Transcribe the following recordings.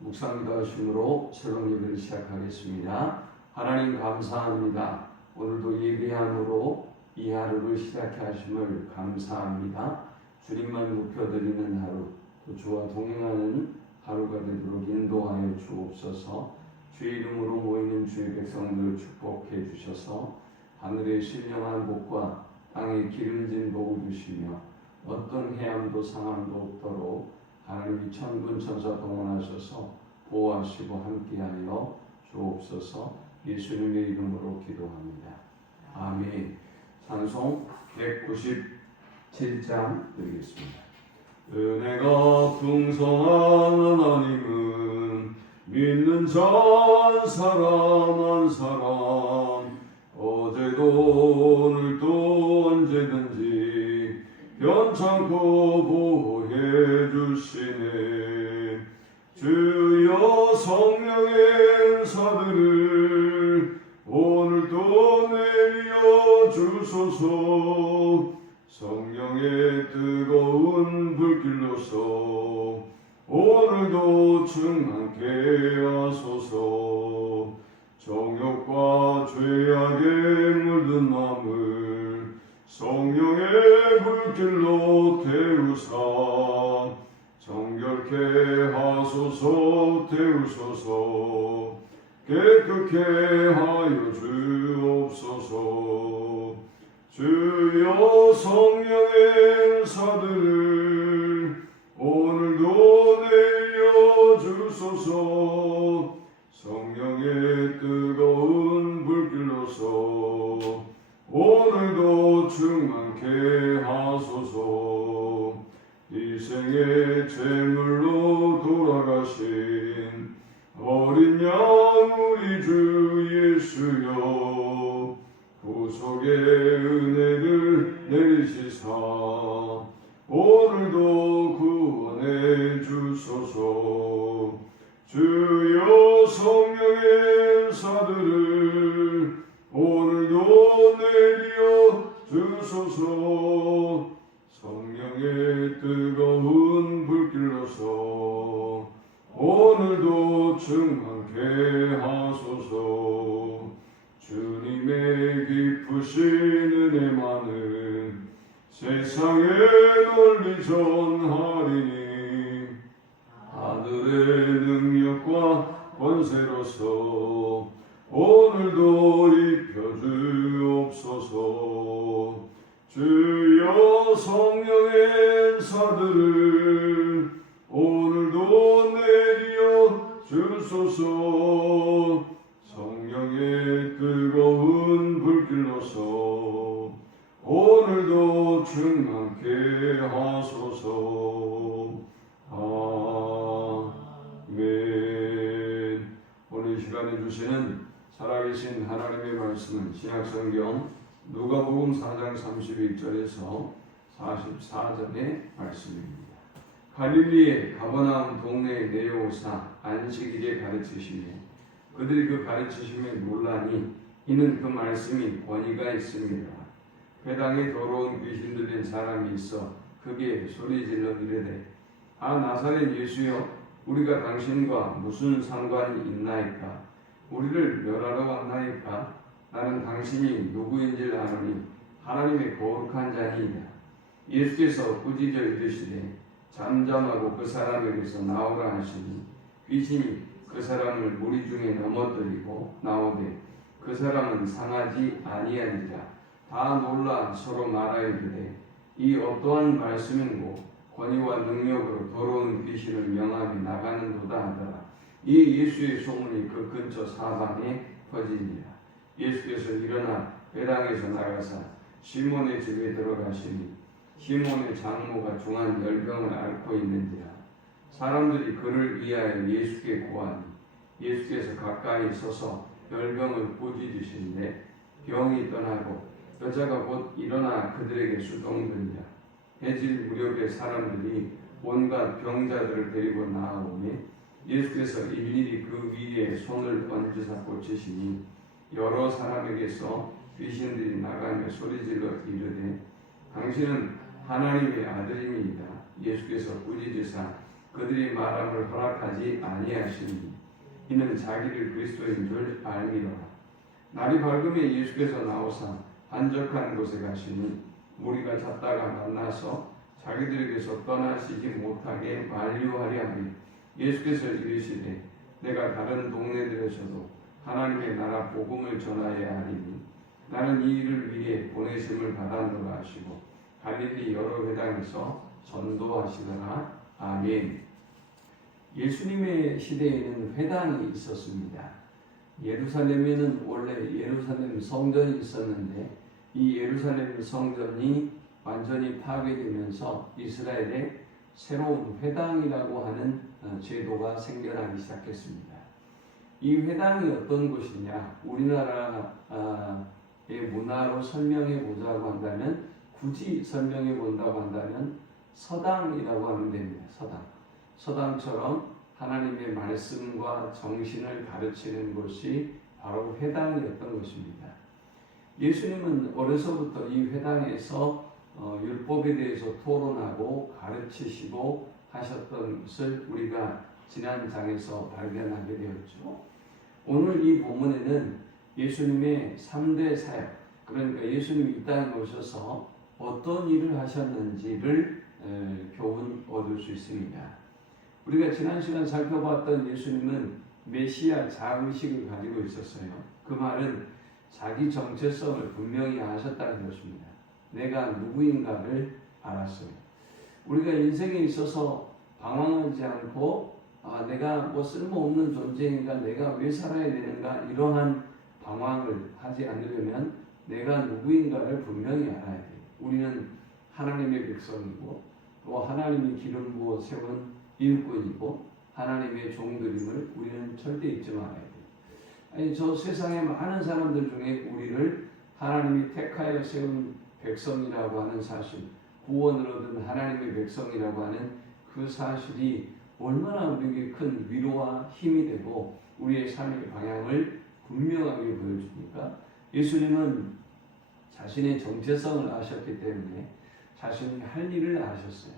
묵상기도하심으로 새로운 예배를 시작하겠습니다. 하나님 감사합니다. 오늘도 예배함으로 이 하루를 시작해 하심을 감사합니다. 주님만 묵혀드리는 하루, 또 주와 동행하는 하루가 되도록 인도하여 주옵소서. 주의 이름으로 모이는 주의 백성들을 축복해 주셔서 하늘의 신령한 복과 땅의 기름진 복을 주시며 어떤 해함도 상함도 없도록 하나님이 천군 천사 동원하셔서 보호하시고 함께하여 주옵소서. 예수님의 이름으로 기도합니다. 아멘. 찬송 197장 드리겠습니다. 은혜가 풍성한 하나님은 믿는 자 사람 한 사람 어제도 오늘도 언제든지 변찮고 보호해 주시네. 주여 성령의 은사들을 오늘도 내려 주소서. 성령의 뜨거운 불길로서 오늘도 충만케 하소서. 정욕과 죄악에 물든 마음을 성령의 불길로 태우사 정결케 하소서. 태우소서. 깨끗게 하여 주옵소서. 주여 성령의 은사들을 오늘도 내려 주소서. 성령의 뜨거운 불길로서 오늘도 충만케 하소서. 이 생의 제물로 돌아가신 어린 양 우리 주 예수여, 구속의 은혜를 내리시사 오늘도 구원해 주소서. 주여 성령의 은사들을 오늘도 내려 주소서. 성령의 뜨거운 불길로서 오늘도 충만케 하소서. 주님의 기쁘신 은혜만은 세상에 널리 전하리니 하늘의 능력과 권세로서 오늘도 입혀주옵소서. 주여 성령의 은사들을 오늘도 내려 주소서. 성령의 뜨거운 불길로서 오늘도 충만케 하소서. 아멘. 오늘 이 시간에 주시는 살아계신 하나님의 말씀은 신약성경 누가복음 4장 31절에서 44절의 말씀입니다. 갈릴리의 가버나움 동네에 내려오사 안식일에 가르치시며 그들이 그 가르치심에 놀라니 이는 그 말씀이 권위가 있습니다. 회당에 더러운 귀신 들린 사람이 있어 크게 소리질러 이르되 아 나사렛 예수여, 우리가 당신과 무슨 상관이 있나이까? 우리를 멸하러 왔나이까? 나는 당신이 누구인지를 아노니 하나님의 거룩한 자니이다. 예수께서 꾸짖어 이르시되 잠잠하고 그 사람에게서 나오라 하시니 귀신이 그 사람을 무리 중에 넘어뜨리고 나오되 그 사람은 상하지 아니하니라. 다 놀라 서로 말하여 이르되 이 어떠한 말씀인고 권위와 능력으로 더러운 귀신을 명함이 나가는도다 하더라. 이 예수의 소문이 그 근처 사방에 퍼지니라. 예수께서 일어나 회당에서 나가사 시몬의 집에 들어가시니 시몬의 장모가 중한 열병을 앓고 있는지라. 사람들이 그를 위하여 예수께 구하니 예수께서 가까이 서서 열병을 꾸짖으시는데 병이 떠나고 여자가 곧 일어나 그들에게 수종드니라. 해질 무렵에 사람들이 온갖 병자들을 데리고 나아오니 예수께서 일일이 그 위에 손을 얹으사 고치시니 여러 사람에게서 귀신들이 나가며 소리질러 이르되 당신은 하나님의 아들이니이다. 예수께서 꾸짖으사 그들이 말함을 허락하지 아니하시니 이는 자기를 그리스도인 줄 알미로라. 날이 밝음에 예수께서 나오사 한적한 곳에 가시니 무리가 잤다가 만나서 자기들에게서 떠나시지 못하게 만류하려 하니 예수께서 이르시되 내가 다른 동네들에서도 하나님의 나라 복음을 전하여야 하리니 나는 이 일을 위해 보내심을 받았노라 하시고 갈릴리 여러 회당에서 전도하시더라. 아멘. 예수님의 시대에는 회당이 있었습니다. 예루살렘에는 원래 예루살렘 성전이 있었는데 이 예루살렘 성전이 완전히 파괴되면서 이스라엘에 새로운 회당이라고 하는 제도가 생겨나기 시작했습니다. 이 회당이 어떤 곳이냐? 우리나라의 문화로 설명해 보자고 한다면, 굳이 설명해 본다고 한다면 서당이라고 하면 됩니다. 서당처럼 하나님의 말씀과 정신을 가르치는 곳이 바로 회당이었던 것입니다. 예수님은 어려서부터 이 회당에서 율법에 대해서 토론하고 가르치시고 하셨던 것을 우리가 지난 장에서 발견하게 되었죠. 오늘 이 본문에는 예수님의 3대 사역, 그러니까 예수님이 이 땅에 오셔서 어떤 일을 하셨는지를 교훈 얻을 수 있습니다. 우리가 지난 시간 살펴봤던 예수님은 메시아 자의식을 가지고 있었어요. 그 말은 자기 정체성을 분명히 하셨다는 것입니다. 내가 누구인가를 알았어요. 우리가 인생에 있어서 방황하지 않고 내가 뭐 쓸모없는 존재인가, 내가 왜 살아야 되는가, 이러한 방황을 하지 않으려면 내가 누구인가를 분명히 알아야 돼요. 우리는 하나님의 백성이고 또 하나님이 기름 부어 세운 일꾼이고 하나님의 종들임을 우리는 절대 잊지 말아야 돼요. 아니, 저 세상의 많은 사람들 중에 우리를 하나님이 택하여 세운 백성이라고 하는 사실, 구원을 얻은 하나님의 백성이라고 하는 그 사실이 얼마나 우리에게 큰 위로와 힘이 되고 우리의 삶의 방향을 분명하게 보여줍니까? 예수님은 자신의 정체성을 아셨기 때문에 자신이 할 일을 아셨어요.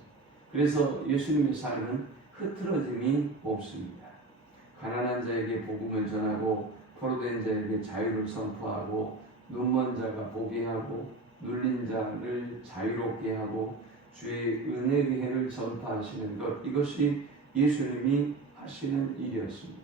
그래서 예수님의 삶은 흐트러짐이 없습니다. 가난한 자에게 복음을 전하고 포로된 자에게 자유를 선포하고 눈먼 자가 보게 하고 눌린 자를 자유롭게 하고 주의 은혜의 해를 전파하시는 것, 이것이 예수님이 하시는 일이었습니다.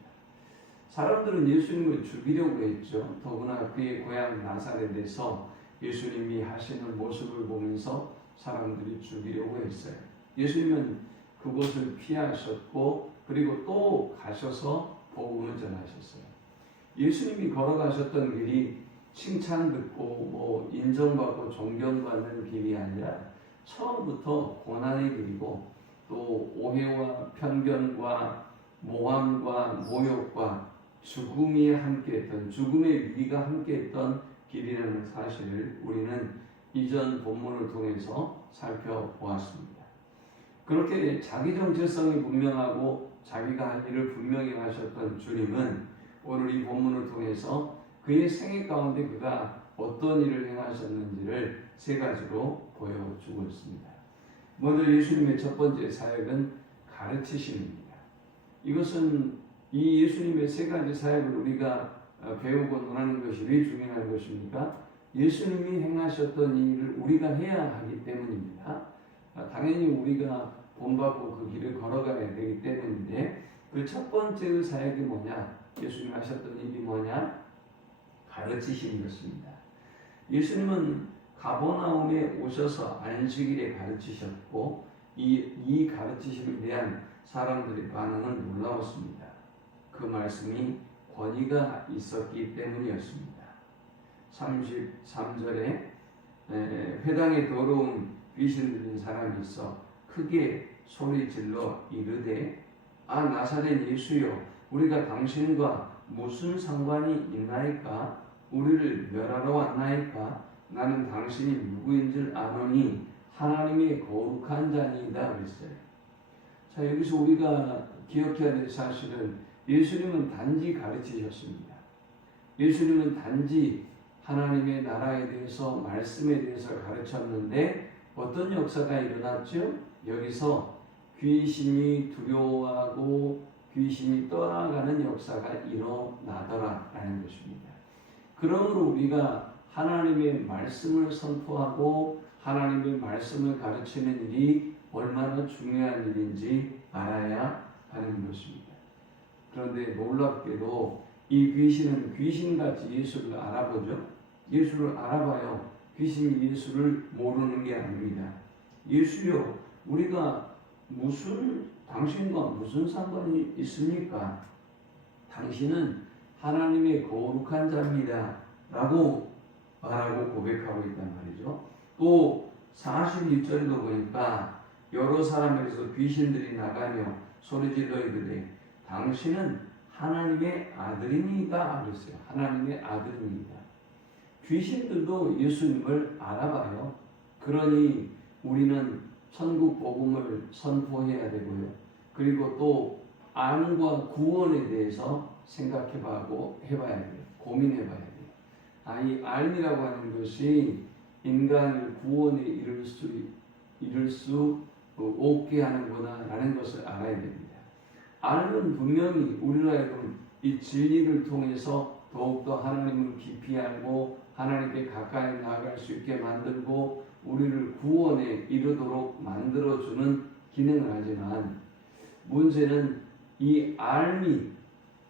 사람들은 예수님을 죽이려고 했죠. 더구나 그의 고향 나사렛에서 예수님이 하시는 모습을 보면서 사람들이 죽이려고 했어요. 예수님은 그곳을 피하셨고 그리고 또 가셔서 복음을 전하셨어요. 예수님이 걸어가셨던 길이 칭찬 듣고 인정받고 존경받는 길이 아니라 처음부터 고난의 길이고 또 오해와 편견과 모함과 모욕과 죽음이 함께했던, 죽음의 위기가 함께했던 길이라는 사실을 우리는 이전 본문을 통해서 살펴보았습니다. 그렇게 자기 정체성이 분명하고 자기가 할 일을 분명히 하셨던 주님은 오늘 이 본문을 통해서 그의 생애 가운데 그가 어떤 일을 행하셨는지를 세 가지로 보여주고 있습니다. 먼저 예수님의 첫 번째 사역은 가르치심입니다. 이것은 이 예수님의 세 가지 사역을 우리가 배우고 논하는 것이 왜 중요한 것입니까? 예수님이 행하셨던 이 일을 우리가 해야 하기 때문입니다. 당연히 우리가 본받고 그 길을 걸어가야 되기 때문인데 그 첫 번째 사역이 뭐냐? 예수님이 하셨던 일이 뭐냐? 가르치심이었습니다. 예수님은 가버나움에 오셔서 안식일에 가르치셨고 이 가르치심에 대한 사람들의 반응은 놀라웠습니다. 그 말씀이 권위가 있었기 때문이었습니다. 33절에 회당에 더러운 귀신 들린 사람이 있어 크게 소리 질러 이르되 나사렛 예수여, 우리가 당신과 무슨 상관이 있나이까? 우리를 멸하러 왔나이까? 나는 당신이 누구인 줄 아노니 하나님의 거룩한 자니이다 그랬어요. 자, 여기서 우리가 기억해야 될 사실은 예수님은 단지 가르치셨습니다. 예수님은 단지 하나님의 나라에 대해서, 말씀에 대해서 가르쳤는데 어떤 역사가 일어났죠? 여기서 귀신이 두려워하고 귀신이 떠나가는 역사가 일어나더라라는 것입니다. 그러므로 우리가 하나님의 말씀을 선포하고 하나님의 말씀을 가르치는 일이 얼마나 중요한 일인지 알아야 하는 것입니다. 그런데 놀랍게도 이 귀신은 귀신같이 예수를 알아보죠. 예수를 알아봐요. 귀신이 예수를 모르는 게 아닙니다. 예수요, 우리가 당신과 무슨 상관이 있습니까? 당신은 하나님의 거룩한 자입니다. 라고 말하고 고백하고 있단 말이죠. 또 42절도 보니까 여러 사람에게서 귀신들이 나가며 소리질러 이르되 당신은 하나님의 아들입니다. 그랬어요. 하나님의 아들입니다. 귀신들도 예수님을 알아봐요. 그러니 우리는 천국 복음을 선포해야 되고요. 그리고 또 암과 구원에 대해서 생각해봐고 해봐야 돼요. 고민해봐야 돼요. 이 알미라고 하는 것이 인간을 구원에 이룰 수 없게 하는구나 라는 것을 알아야 됩니다. 알은 분명히 우리로 하여금 이 진리를 통해서 더욱더 하나님을 깊이 알고 하나님께 가까이 나아갈 수 있게 만들고 우리를 구원에 이르도록 만들어주는 기능을 하지만 문제는 이 알미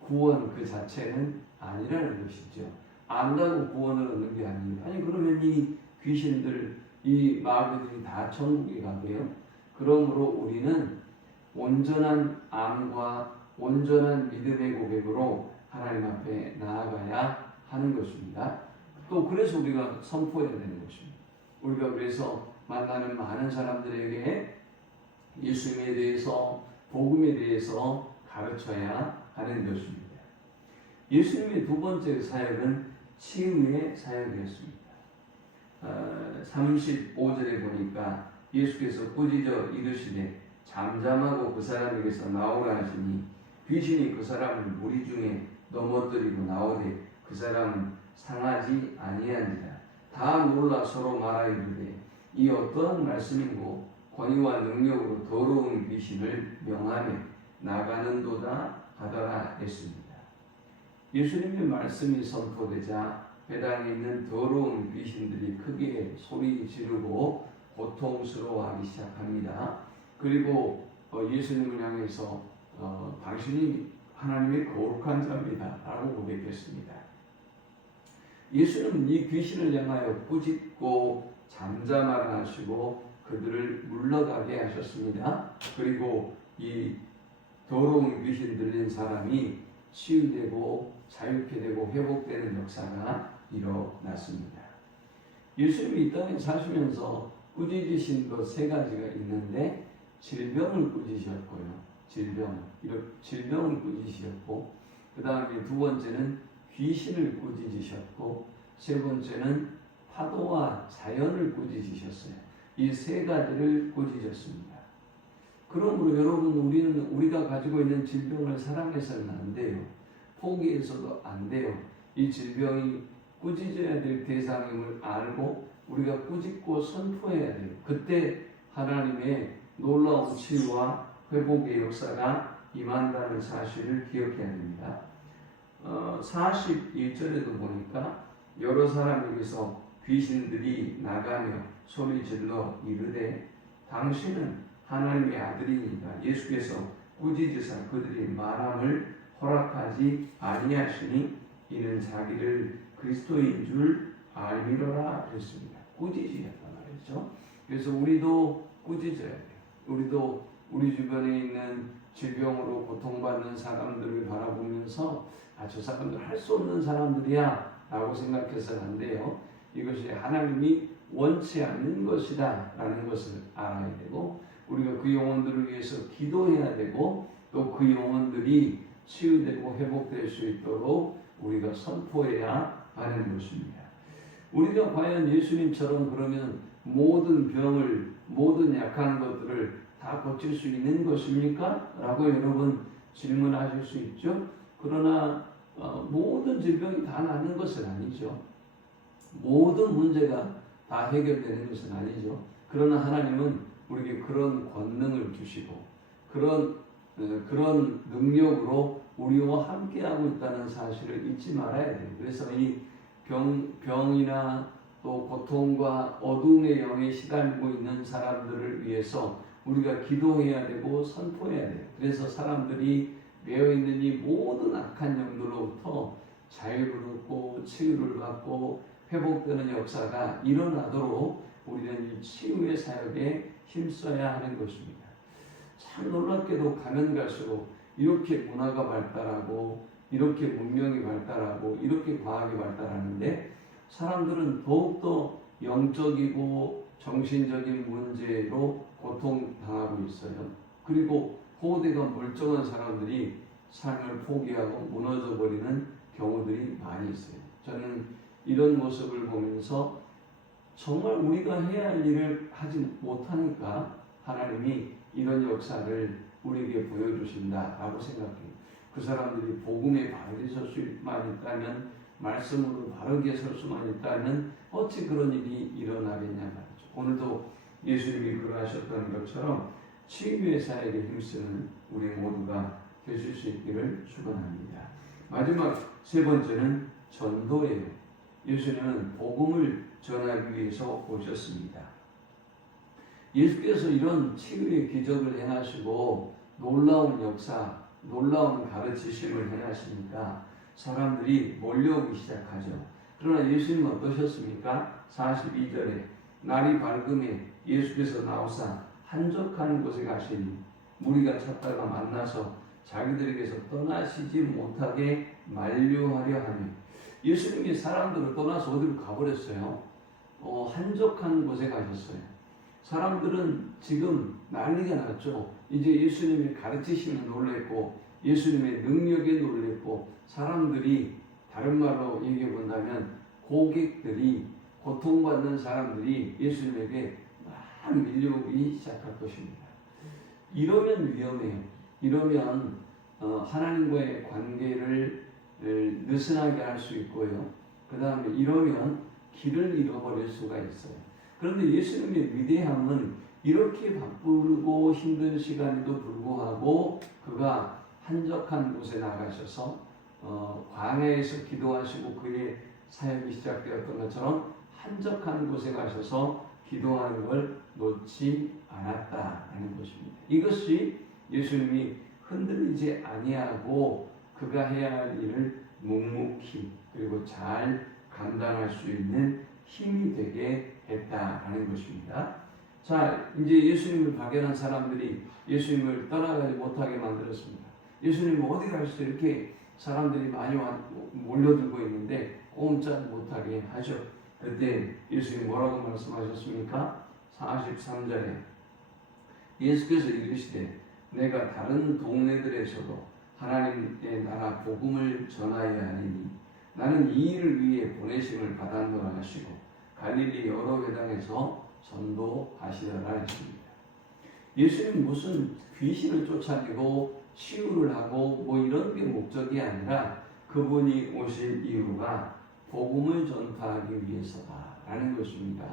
구원 그 자체는 아니라는 것이죠. 안다고 구원을 얻는 게 아닙니다. 아니 그러면 이 귀신들 이 마귀들이 다 천국에 가게요. 그러므로 우리는 온전한 암과 온전한 믿음의 고백으로 하나님 앞에 나아가야 하는 것입니다. 또 그래서 우리가 선포해야 되는 것입니다. 우리가 그래서 만나는 많은 사람들에게 예수님에 대해서 복음에 대해서 가르쳐야 하는 것입니다. 예수님의 두 번째 사역은 치유의 사역이었습니다. 35절에 보니까 예수께서 꾸짖어 이르시되 잠잠하고 그 사람에게서 나오라 하시니 귀신이 그 사람을 무리 중에 넘어뜨리고 나오되 그 사람은 상하지 아니한지라. 다 놀라 서로 말하 이르되 이 어떠한 말씀이고 권위와 능력으로 더러운 귀신을 명하며 나가는도다 하더라 했습니다. 예수님의 말씀이 선포되자 회당에 있는 더러운 귀신들이 크게 소리 지르고 고통스러워하기 시작합니다. 그리고 예수님을 향해서 당신이 하나님의 거룩한 자입니다 라고 고백했습니다. 예수는 이 귀신을 향하여 꾸짖고 잠잠하라 하시고 그들을 물러가게 하셨습니다. 그리고 이 더러운 귀신 들린 사람이 치유되고 자유케 되고 회복되는 역사가 일어났습니다. 예수님이 이 땅에 사시면서 꾸짖으신 것 세 가지가 있는데 질병을 꾸짖으셨고요. 질병을 꾸짖으셨고 그 다음에 두 번째는 귀신을 꾸짖으셨고 세 번째는 파도와 자연을 꾸짖으셨어요. 이 세 가지를 꾸짖으셨습니다. 그러므로 여러분 우리가 가지고 있는 질병을 사랑해서는 안 돼요. 포기해서도 안 돼요. 이 질병이 꾸짖어야 될 대상임을 알고 우리가 꾸짖고 선포해야 돼요. 그때 하나님의 놀라운 치유와 회복의 역사가 임한다는 사실을 기억해야 됩니다. 41절에도 보니까 여러 사람에게서 귀신들이 나가며 소리질러 이르되 당신은 하나님의 아들이니까 예수께서 꾸짖으사 그들이 말함을 허락하지 아니하시니 이는 자기를 그리스도인 줄 알미로라 그랬습니다. 꾸짖으셨단 말이죠. 그래서 우리도 꾸짖어야 돼요. 우리도 우리 주변에 있는 질병으로 고통받는 사람들을 바라보면서 저 사람들 할 수 없는 사람들이야 라고 생각해서는 안 돼요. 이것이 하나님이 원치 않는 것이다 라는 것을 알아야 되고 우리가 그 영혼들을 위해서 기도해야 되고 또 그 영혼들이 치유되고 회복될 수 있도록 우리가 선포해야 하는 것입니다. 우리가 과연 예수님처럼 그러면 모든 병을 모든 약한 것들을 다 고칠 수 있는 것입니까? 라고 여러분 질문하실 수 있죠. 그러나 모든 질병이 다 낫는 것은 아니죠. 모든 문제가 다 해결되는 것은 아니죠. 그러나 하나님은 우리에게 그런 권능을 주시고 그런 능력으로 우리와 함께하고 있다는 사실을 잊지 말아야 돼요. 그래서 이 병이나 또 고통과 어둠의 영에 시달리고 있는 사람들을 위해서 우리가 기도해야 되고 선포해야 돼요. 그래서 사람들이 매여 있는 이 모든 악한 영들로부터 자유를 얻고 치유를 받고 회복되는 역사가 일어나도록 우리는 이 치유의 사역에 힘써야 하는 것입니다. 참 놀랍게도 가면 갈수록 이렇게 문화가 발달하고 이렇게 문명이 발달하고 이렇게 과학이 발달하는데 사람들은 더욱더 영적이고 정신적인 문제로 고통당하고 있어요. 그리고 호되가 멀쩡한 사람들이 삶을 포기하고 무너져 버리는 경우들이 많이 있어요. 저는 이런 모습을 보면서 정말 우리가 해야 할 일을 하지 못하니까 하나님이 이런 역사를 우리에게 보여주신다라고 생각해요. 그 사람들이 복음에 바르게 설 수만 있다면, 말씀으로 바르게 설 수만 있다면 어찌 그런 일이 일어나겠냐 말이죠. 오늘도 예수님이 그러하셨던 것처럼 치유의 사역에 힘쓰는 우리 모두가 되실 수 있기를 축원합니다. 마지막 세 번째는 전도예요. 예수님은 복음을 전하기 위해서 오셨습니다. 예수께서 이런 치유의 기적을 행하시고 놀라운 역사, 놀라운 가르치심을 행하시니까 사람들이 몰려오기 시작하죠. 그러나 예수님은 어떠셨습니까? 42절에 날이 밝음에 예수께서 나오사 한적한 곳에 가시니 무리가 찾다가 만나서 자기들에게서 떠나시지 못하게 만류하려 하며, 예수님이 사람들을 떠나서 어디로 가버렸어요. 한적한 곳에 가셨어요. 사람들은 지금 난리가 났죠. 이제 예수님의 가르치심에 놀랬고 예수님의 능력에 놀랬고, 사람들이 다른 말로 얘기해 본다면 고객들이, 고통받는 사람들이 예수님에게 막 밀려오기 시작할 것입니다. 이러면 위험해요. 이러면 하나님과의 관계를 느슨하게 할 수 있고요. 그 다음에 이러면 길을 잃어버릴 수가 있어요. 그런데 예수님의 위대함은 이렇게 바쁘고 힘든 시간에도 불구하고 그가 한적한 곳에 나가셔서 광야에서 기도하시고 그의 사역이 시작되었던 것처럼 한적한 곳에 가셔서 기도하는 걸 놓지 않았다는 것입니다. 이것이 예수님이 흔들리지 아니하고 그가 해야 할 일을 묵묵히 그리고 잘 감당할 수 있는 힘이 되게 했다라는 것입니다. 자, 이제 예수님을 발견한 사람들이 예수님을 떠나가지 못하게 만들었습니다. 예수님 어디 가셨어요? 이렇게 사람들이 많이 몰려들고 있는데 꼼짝 못하게 하죠. 그때 예수님 뭐라고 말씀하셨습니까? 43절에 예수께서 이르시되 내가 다른 동네들에서도 하나님의 나라 복음을 전하여야 하니 나는 이 일을 위해 보내심을 받았노라 하시고 갈릴리 여러 회당에서 전도하시더라 했습니다. 예수님 무슨 귀신을 쫓아내고 치유를 하고 뭐 이런 게 목적이 아니라 그분이 오신 이유가 복음을 전파하기 위해서다라는 것입니다.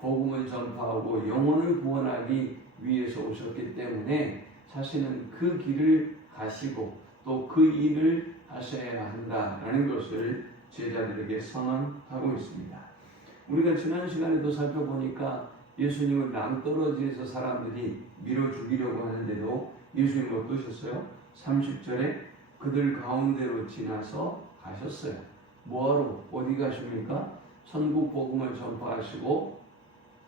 복음을 전파하고 영혼을 구원하기 위해서 오셨기 때문에 자신은 그 길을 가시고 또 그 일을 하셔야 한다라는 것을 제자들에게 선언하고 있습니다. 우리가 지난 시간에도 살펴보니까 예수님을 낭떠러지에서 사람들이 밀어 죽이려고 하는데도 예수님은 어떠셨어요? 30절에 그들 가운데로 지나서 가셨어요. 뭐하러? 어디 가십니까? 천국 복음을 전파하시고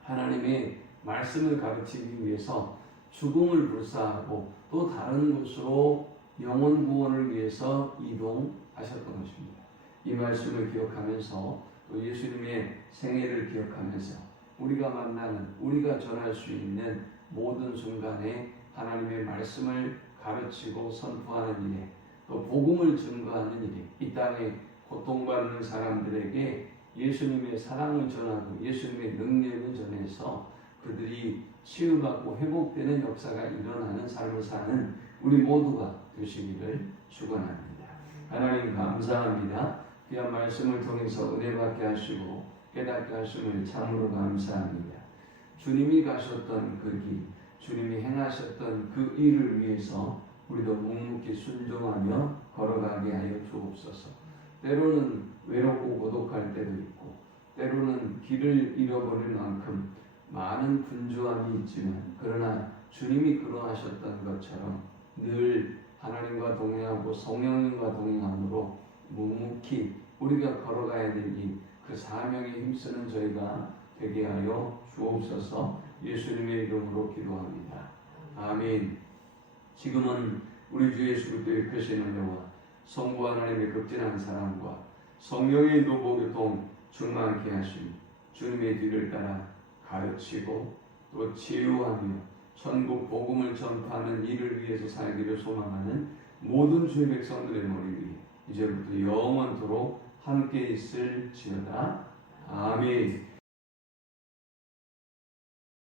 하나님의 말씀을 가르치기 위해서 죽음을 불사하고 또 다른 곳으로 영혼 구원을 위해서 이동하셨던 것입니다. 이 말씀을 기억하면서 또 예수님의 생애를 기억하면서 우리가 만나는, 우리가 전할 수 있는 모든 순간에 하나님의 말씀을 가르치고 선포하는 일에 또 복음을 증거하는 일에 이 땅에 고통받는 사람들에게 예수님의 사랑을 전하고 예수님의 능력을 전해서 그들이 치유받고 회복되는 역사가 일어나는 삶을 사는 우리 모두가 되시기를 축원합니다. 하나님 감사합니다. 귀한 말씀을 통해서 은혜받게 하시고 깨닫게 하심을 참으로 감사합니다. 주님이 가셨던 그 길, 주님이 행하셨던 그 일을 위해서 우리도 묵묵히 순종하며 걸어가게 하여 주옵소서. 때로는 외롭고 고독할 때도 있고 때로는 길을 잃어버릴 만큼 많은 분주함이 있지만 그러나 주님이 그러하셨던 것처럼 늘 하나님과 동행하고 성령님과 동행함으로 묵묵히 우리가 걸어가야 될 일, 그 사명에 힘쓰는 저희가 되게 하여 주옵소서. 예수님의 이름으로 기도합니다. 아멘. 지금은 우리 주 예수 그리스도의 크신 은혜와 성부 하나님의 극진한 사랑과 성령의 노보교통 충만케 하심, 주님의 뒤를 따라 가르치고 또 치유하며 천국 복음을 전파하는 일을 위해서 살기를 소망하는 모든 주의 백성들의 머리 위에 이제부터 영원토록 함께 있을지어다. 아멘.